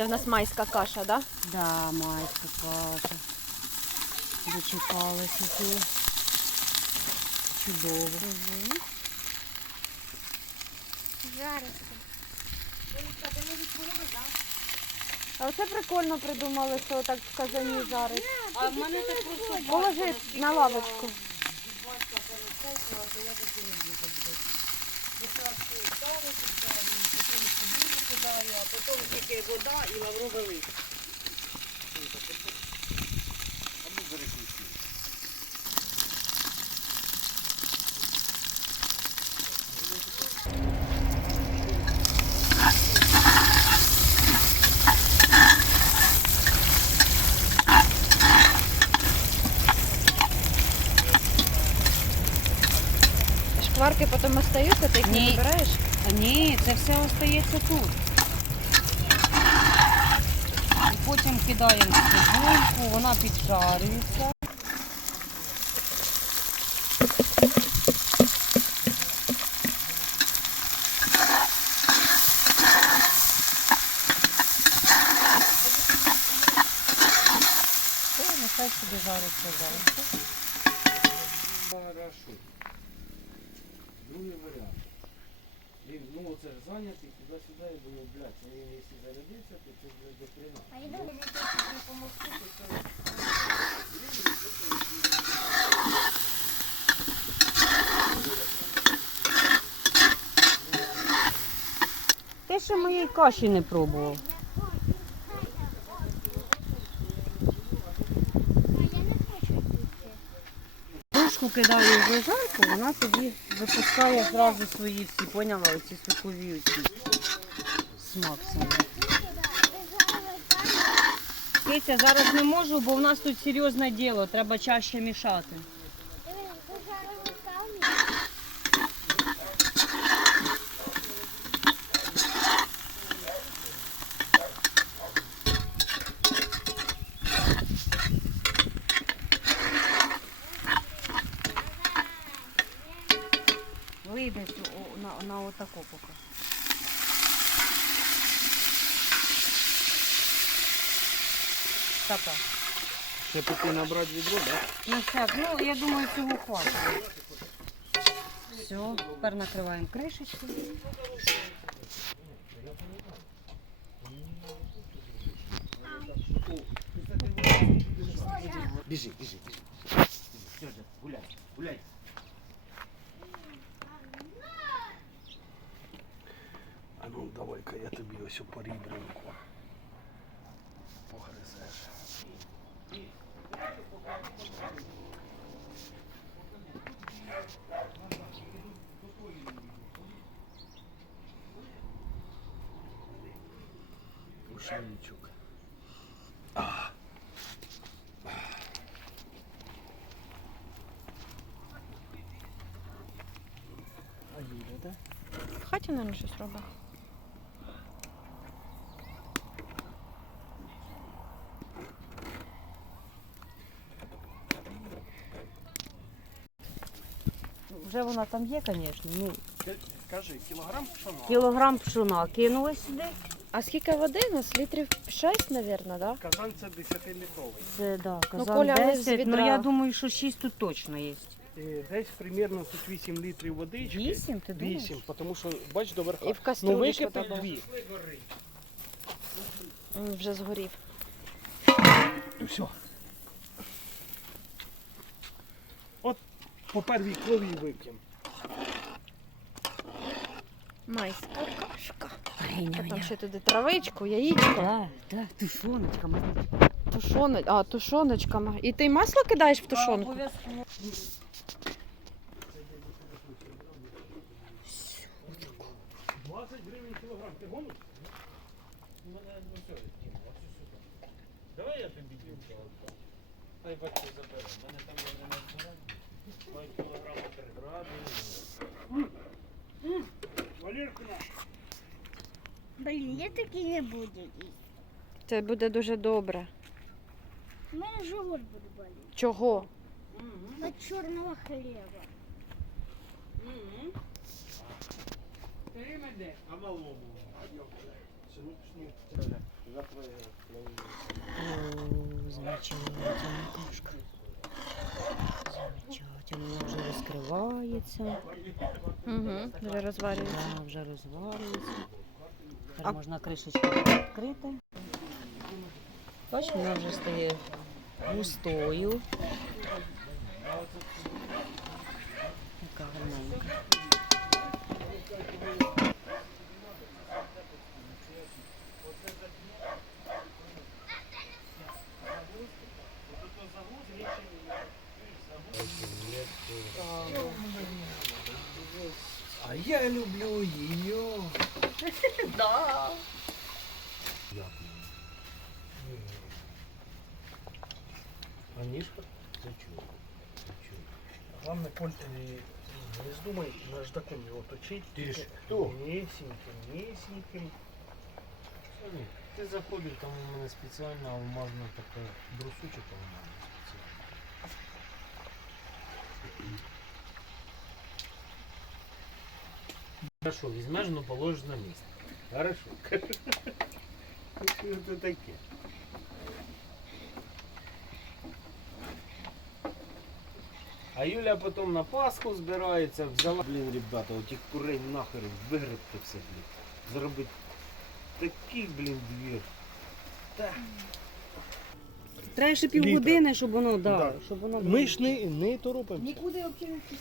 Це в нас майська каша, да? Да, майська каша. Дочекалася. Чудово. Жариться. А оце прикольно придумали, що так в казані жарить. А в мене так просто Положи на лавочку. А потім тільки вода і лавровий лист. Шкварки потім остаються, ти їх не Ні. вибираєш? Ні, це все остається тут. І потім кидаємо в цибульку, вона піджарюється. Все, нехай собі жариться далі. Хорошо. Другий варіант. Він, ну оце ж зайнятий, туди-сюди, я думаю, блядь, це він якщо зарядиться, то це буде до хрена. А я думаю, що не помогти. Ти ще моєї каші не пробував. А я не хочу йти. Тушку кидали в лежанку, вона тоді випускає зразу свої всі, поняла, оці сокові оці смак саме. Киця, зараз не можу, бо в нас тут серйозне діло, треба чаще мішати. Отако поки. Така. Ще поки набрати відро, так? На всяк, ну я думаю, цього хватить. Все, тепер накриваємо кришечку. Біжи, біжи, біжи. Все, гуляй, гуляй. А ну давай-ка я тобі ось по рібринку. Погризеш. Ушаничок. А їде, так? В хаті, мабуть, щось робить. Вже вона там є, звісно. Ну, Скажи, кілограм пшона? кілограм пшона кинула сюди. А скільки води у нас? Літрів 6, мабуть, да? Казан це 10-літровий. Це, да, казан Коля, але з 10, ну відра. я думаю, що 6 тут точно є. Е, Десь примерно тут 8 літрів водички. 8, ти думаєш? 8, тому що, бач, до верха. І в Ну википить що дві. М, Вже згорів. І все. От по первій крові вип'ємо. Майська кашка. А там ще туди травичку, яєчко, Так, так, тушоночка, маленька. тушоночка. А, тушоночка. І ти масло кидаєш в тушонку? Обов'язково. 20 гривень кілограм. Ти гониш? У мене. Давай я тобі кілька віддам. Хай батько забере. У мене там я не збираю. Маю кілограма три. Радий. Валеркина. Блін, я таки не буду їсти. Це буде дуже добре. У мене живот буде боліти. Чого? Від чорного хліба. А малому. О, замечательно, кашка. Замечательно, вона вже розкривається. Угу, вже розварюється. Вона вже розварюється. Тепер можна кришечку відкрити. Бачиш, вона вже стає густою. Така гарненька. А я люблю її. Да. А ніжка? Зачув. Зачув. Главное, Коль, не вздумай наждаком его точить. Тільки що? Несеньким, несеньким. Смотри, ти заходив, там у мене спеціально алмазна така брусочок алмазний спеціально. Хорошо, візьмеш, ну положиш на місце. Хорошо. Що це таке? А Юля потім на Пасху збирається, взяла. Блін, ребята, отих курей нахер вигребти все, блін. Зробити такий, блін, двір. Треба ще півгодини, щоб воно, да, Да. щоб воно. Ми ж не, не торопимося. Нікуди взагалі не.